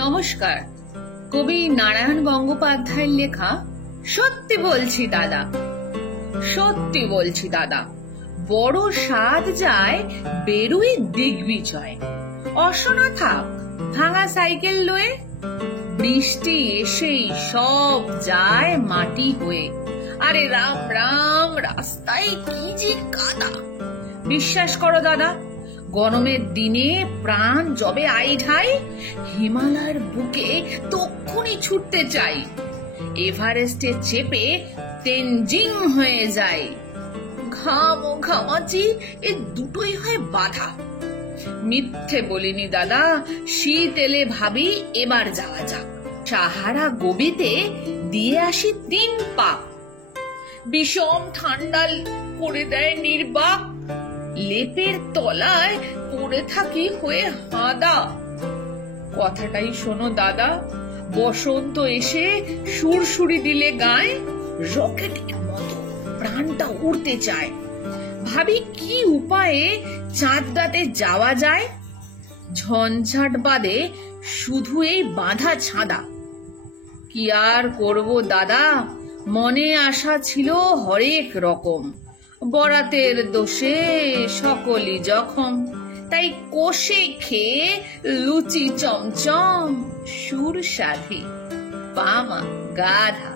নমস্কার। কবি নারায়ণ গঙ্গোপাধ্যায়ের লেখা সত্যি বলছি দাদা, বড় স্বাদ যায় বেরুই দিগ্বিজয়। অসনা থাক ভাঙা সাইকেল লয়ে, বৃষ্টি এসেই সব যায় মাটি হয়ে। আরে রাম রাম, রাস্তায় কি যে কাদা! বিশ্বাস করো দাদা, গরমের দিনে প্রাণ যবে আইঢাই, হিমালয়ের বুকে তক্ষুনি ছুটতে চাই। এভারেস্টে চেপে তেনজিং হয়ে যায়। ঘাম ও ঘামাচি এ দুটোই হয় বাধা। মিথ্যে বলিনি দাদা, শীত এলে ভাবি এবার যাওয়া যাক। সাহারা গোবিতে দিয়ে আসি 3 পা। বিষম ঠান্ডা করে দেয় নির্বাক, লেপের তলায় পড়ে থাকি হয়ে হাঁদা। কথাটাই শোনো দাদা, বসন্ত এসে সুরসুরি দিলে গায়ে, রকেটের মতো প্রাণটা উড়তে চায়। ভাবি কি উপায়ে চাঁদটাতে যাওয়া যায়। ঝঞ্ঝাট বাদে শুধু এই বাঁধা ছাদা। কি আর করব দাদা, মনে আশা ছিল হরেক রকম। বরাতের দোষে সকলই জখম, তাই কষে খেয়ে লুচি চমচম সুর সাধি পামা গাধা।